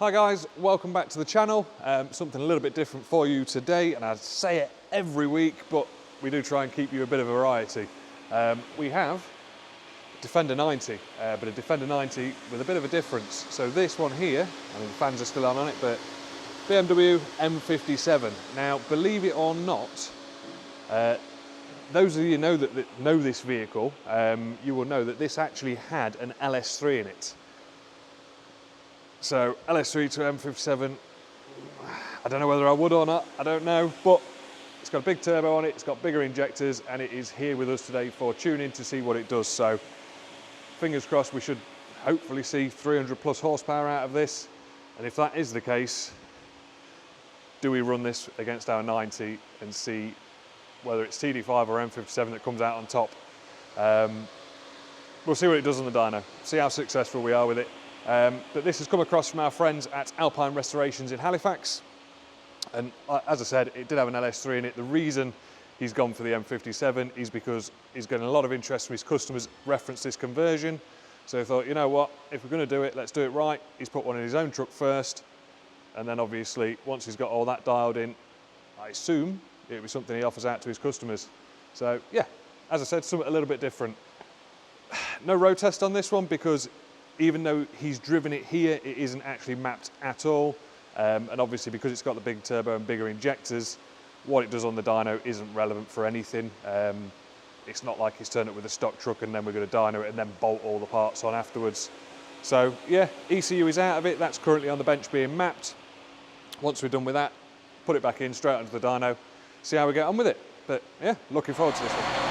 Hi guys, welcome back to the channel. Something a little bit different for you today, and I say it every week, but we do try and keep you a bit of variety. We have a Defender 90, but a Defender 90 with a bit of a difference. So this one here, I mean the fans are still on it, but BMW M57. Now, believe it or not, those of you that know this vehicle, you will know that this actually had an LS3 in it. So LS3 to M57, I don't know whether I would or not, I don't know, but it's got a big turbo on it, it's got bigger injectors, and it is here with us today for tuning to see what it does. So fingers crossed, we should hopefully see 300 plus horsepower out of this. And if that is the case, do we run this against our 90 and see whether it's Td5 or M57 that comes out on top? We'll see what it does on the dyno, see how successful we are with it. But this has come across from our friends at Alpine Restorations in Halifax. And as I said, it did have an LS3 in it. The reason he's gone for the M57 is because he's getting a lot of interest from his customers reference this conversion. So he thought, you know what, if we're going to do it, let's do it right. He's put one in his own truck first. And then obviously, once he's got all that dialed in, I assume it'll be something he offers out to his customers. So yeah, as I said, something a little bit different. No road test on this one because even though he's driven it here, it isn't actually mapped at all. And obviously because it's got the big turbo and bigger injectors, what it does on the dyno isn't relevant for anything. It's not like he's turned it with a stock truck and then we're going to dyno it and then bolt all the parts on afterwards. So yeah, ECU is out of it. That's currently on the bench being mapped. Once we're done with that, put it back in, straight onto the dyno, see how we get on with it. But yeah, looking forward to this one.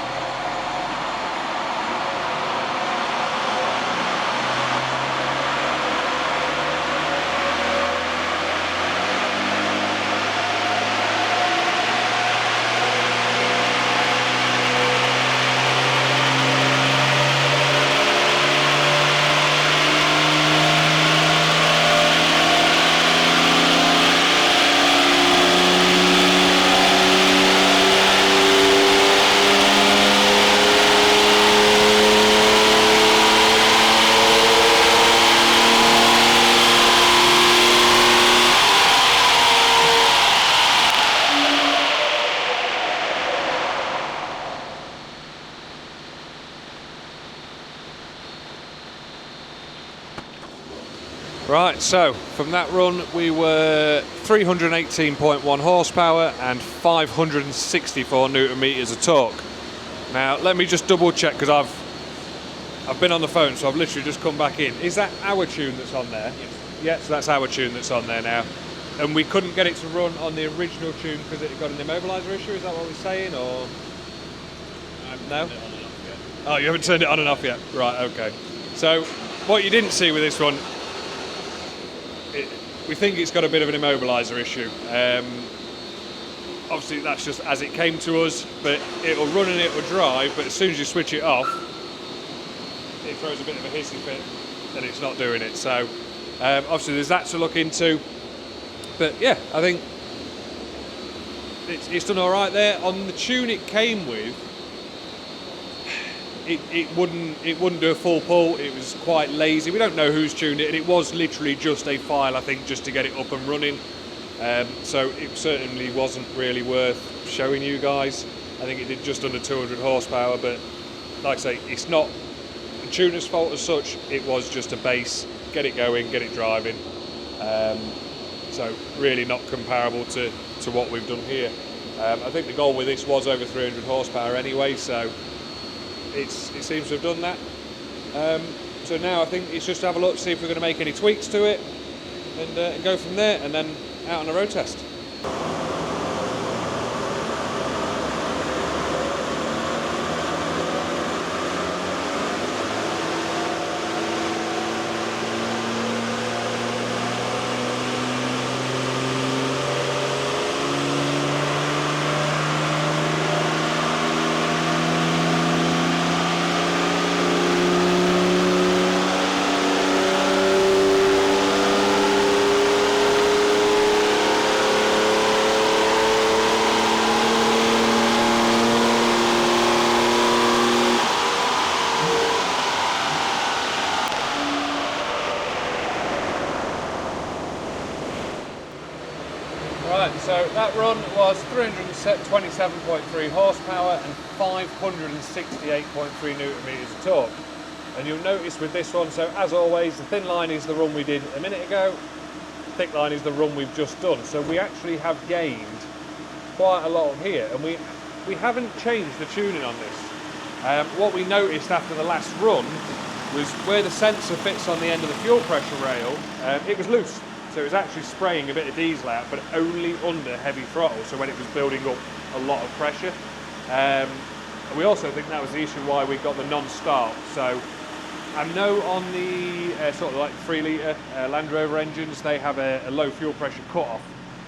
Right, so from that run we were 318.1 horsepower and 564 newton meters of torque. Now let me just double check because I've been on the phone, so I've literally just come back in. Is that our tune that's on there? Yes. Yeah, so that's our tune that's on there now. And we couldn't get it to run on the original tune because it got an immobiliser issue, is that what we're saying, or? No? Oh, you haven't turned it on and off yet? Right, okay. So what you didn't see with this one, we think it's got a bit of an immobiliser issue. Obviously that's just as it came to us, but it'll run and it'll drive, but as soon as you switch it off, it throws a bit of a hissy fit and it's not doing it. So obviously there's that to look into. But yeah, I think it's done all right there. On the tune it came with, it wouldn't do a full pull. It was quite lazy. We don't know who's tuned it, and it was literally just a file, I think, just to get it up and running. So it certainly wasn't really worth showing you guys. I think it did just under 200 horsepower, but like I say, it's not the tuner's fault as such. It was just a base, get it going, get it driving. So really not comparable to what we've done here. I think the goal with this was over 300 horsepower anyway, so it seems to have done that. So now I think it's just to have a look, see if we're going to make any tweaks to it and go from there, and then out on a road test. So that run was 327.3 horsepower and 568.3 newton meters of torque. And you'll notice with this one, so as always, the thin line is the run we did a minute ago, thick line is the run we've just done. So we actually have gained quite a lot here, and we haven't changed the tuning on this. What we noticed after the last run was where the sensor fits on the end of the fuel pressure rail, it was loose. So it was actually spraying a bit of diesel out, but only under heavy throttle, so when it was building up a lot of pressure. And we also think that was the issue why we got the non-start. So I know on the sort of like 3 litre Land Rover engines, they have a low fuel pressure cut-off.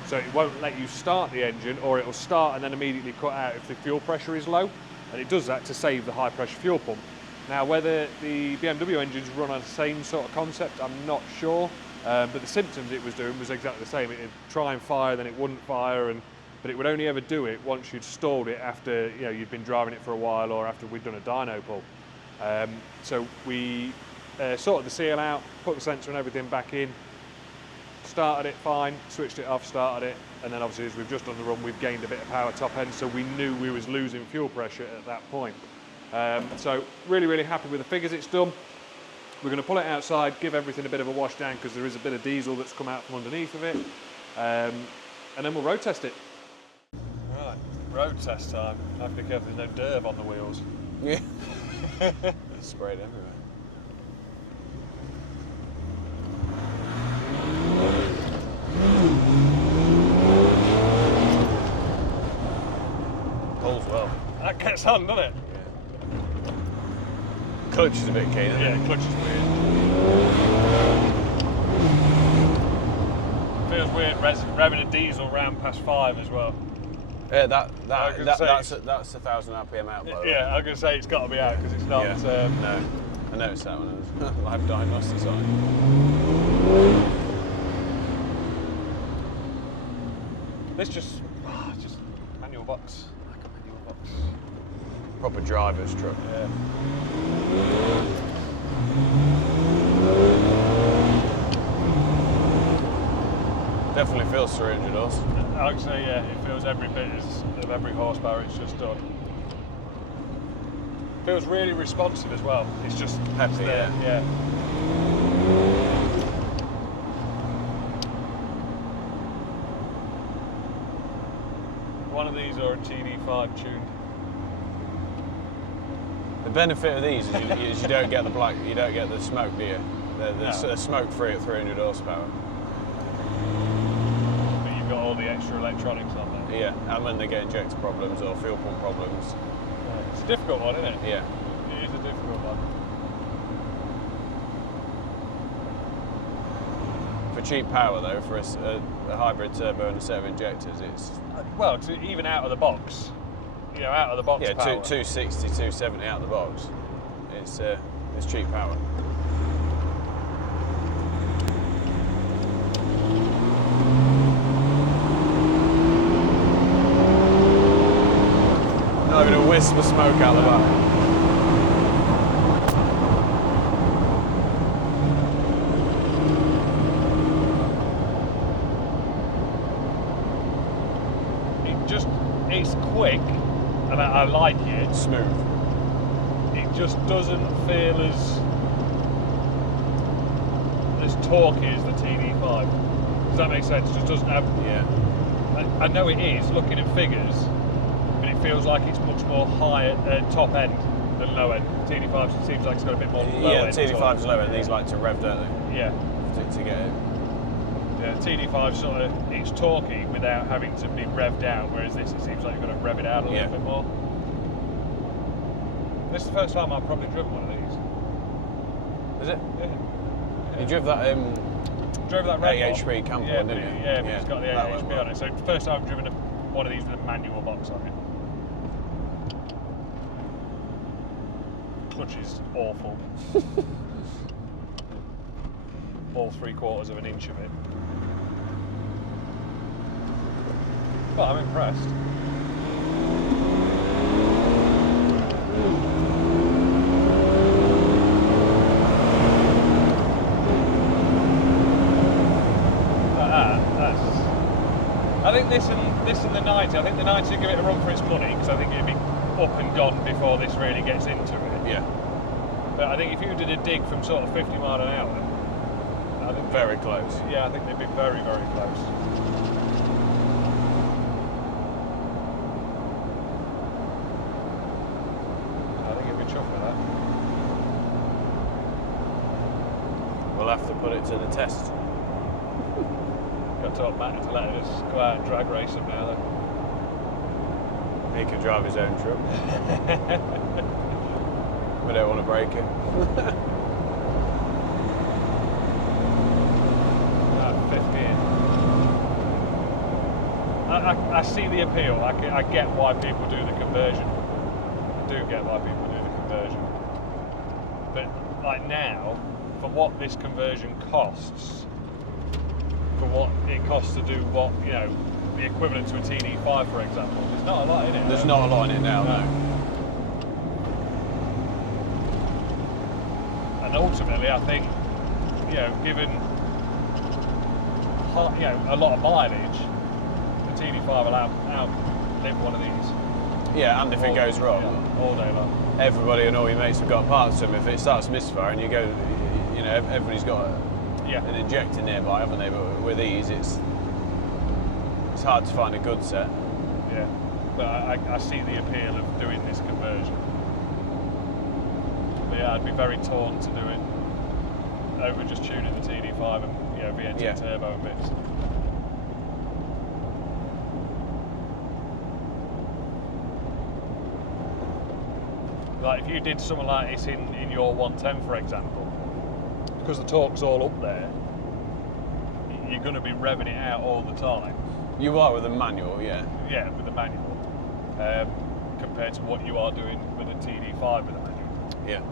So it won't let you start the engine, or it'll start and then immediately cut out if the fuel pressure is low. And it does that to save the high pressure fuel pump. Now whether the BMW engines run on the same sort of concept, I'm not sure. But the symptoms it was doing was exactly the same. It'd try and fire, then it wouldn't fire, but it would only ever do it once you'd stalled it after you'd been driving it for a while, or after we'd done a dyno pull. So we sorted the seal out, put the sensor and everything back in, started it fine, switched it off, started it, and then obviously as we've just done the run, we've gained a bit of power top end, so we knew we was losing fuel pressure at that point. So really, really happy with the figures it's done. We're going to pull it outside, give everything a bit of a wash down because there is a bit of diesel that's come out from underneath of it, and then we'll road test it. Right, road test time. I have to be careful there's no derv on the wheels. Yeah. It's sprayed everywhere. Pulls well. That gets on, doesn't it? Clutch is a bit keen, isn't it? Yeah, clutch is weird. Feels weird revving a diesel round past 5 as well. Yeah, that's 1,000 RPM out. By the way. Yeah, I was going to say it's got to be out because it's not. Yeah. No, I noticed that one. Live diagnostics on it. This just manual box, like a manual box. Proper driver's truck. Yeah. Definitely feels 300 horse. I would say, yeah, it feels every bit of every horsepower it's just done. Feels really responsive as well. It's just happy, yeah. One of these are a Td5 tuned. The benefit of these is you don't get the black, you don't get the smoke, do you? They're smoke free at 300 horsepower. But you've got all the extra electronics on there. Yeah, and when they get injector problems or fuel pump problems. Yeah. It's a difficult one, isn't it? Yeah. It is a difficult one. For cheap power though, for a hybrid turbo and a set of injectors, it's... Well, even out of the box, out of the box yeah, power. 260, 270 out of the box. It's cheap power. Not even a wisp of smoke out the back. It's quick, and I like it. It's smooth. It just doesn't feel as torquey as the Td5. Does that make sense? It just doesn't have. Yeah. I know it is looking at figures, but it feels like it's much more high top end than low end. Td5 seems like it's got a bit more low end. Yeah, Td5 is low end. These like to rev, don't they? Yeah. To get it. Yeah, Td5 sort of, it's torquey without having to be revved out, whereas this, it seems like you've got to rev it out a little bit more. This is the first time I've probably driven one of these. Is it? Yeah. You drove that drove that red 8 HP camper one, didn't you? Yeah, but it's got the 8 HP on it. So first time I've driven one of these with a manual box on it. Clutch is awful. All 3/4 of an inch of it. But I'm impressed. I think this and 90. I think the 90 will give it a run for its money, because I think it'd be up and gone before this really gets into it. Yeah. But I think if you did a dig from sort of 50 mile an hour, I think very close. Yeah, I think they'd be very, very close. I think it'd be chuffed with that. We'll have to put it to the test. Got to talk Matt to let us go out and drag race him now, though. He can drive his own truck. We don't want to break it. 15. I see the appeal. I get why people do the conversion. I do get why people do the conversion. But like now, for what this conversion costs, for what it costs to do what, you know, the equivalent to a Td5, for example, there's not a lot in it. There's not a lot in it now, no. And ultimately, I think, you know, given a lot of mileage, the Td5 will outlive one of these. Yeah, and if it goes wrong, all day long. Everybody and all your mates have got parts of them. If it starts misfiring, you go, you know, everybody's got an injector nearby, haven't they? But with these, it's hard to find a good set. Yeah, but I see the appeal of doing this conversion. But yeah, I'd be very torn to do it over just tuning the Td5 and VNT turbo and bits. Like if you did something like this in your 110, for example, because the torque's all up there, you're going to be revving it out all the time. You are with a manual, yeah. Yeah, with the manual, compared to what you are doing with a Td5 with a manual. Yeah.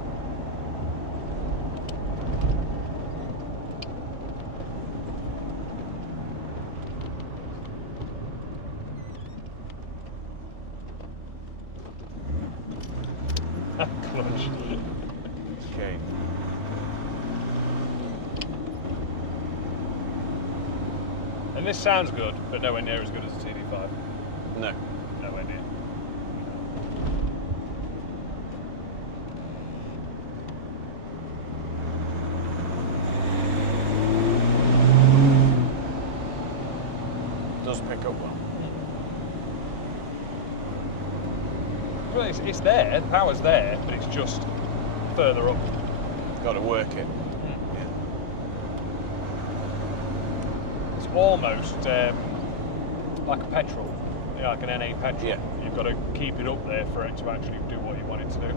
Clutch. Okay. And this sounds good, but nowhere near as good as a Td5. No. Nowhere near. Does pick up well. Well, it's there, the power's there, but it's just further up. Got to work it. Yeah. It's almost like a petrol, like an NA petrol. Yeah. You've got to keep it up there for it to actually do what you want it to do.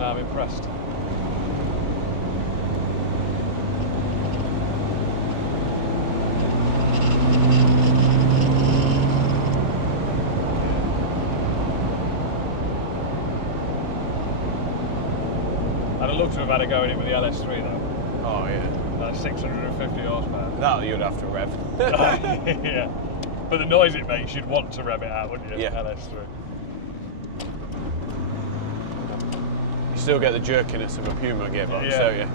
I'm impressed. I'd have loved to have had a go in it with the LS3 though. Oh yeah. That's 650 horsepower. That you'd have to rev. Yeah. But the noise it makes, you'd want to rev it out, wouldn't you? Yeah. LS3. You still get the jerkiness of a Puma gearbox, Yeah. so yeah.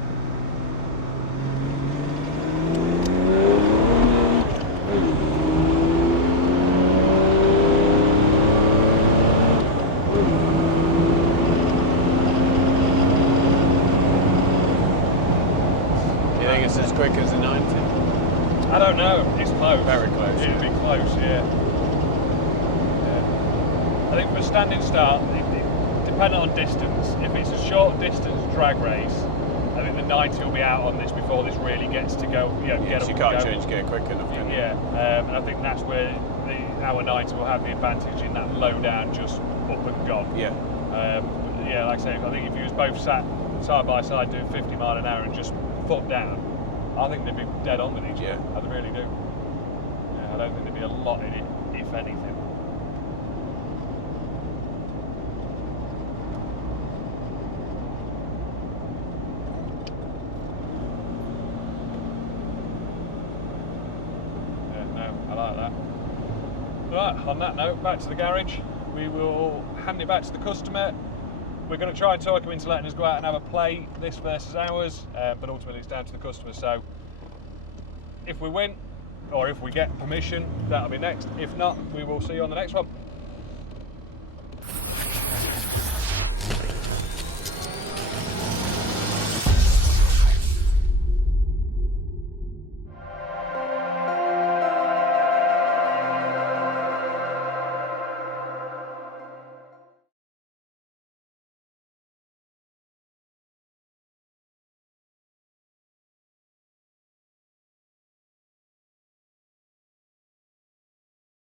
Do you think it's as quick as the 90? I don't know. It's close. Very close. It'd be close, yeah. I think for a standing start, depending on distance, if it's a short distance drag race, I think the 90 will be out on this before this really gets to go. Yes, you can't change gear quick enough, can you? Yeah, and I think that's where our 90 will have the advantage in that low down, just up and gone. Yeah. Yeah, like I say, I think if you was both sat side by side doing 50 mile an hour and just foot down, I think they'd be dead on with each other. I really do. Yeah, I don't think there'd be a lot in it, if anything. Yeah, no, I like that. Right, on that note, back to the garage. We will handing it back to the customer. We're going to try and talk him into letting us go out and have a play, this versus ours, but ultimately it's down to the customer. So if we win, or if we get permission, that'll be next. If not, we will see you on the next one.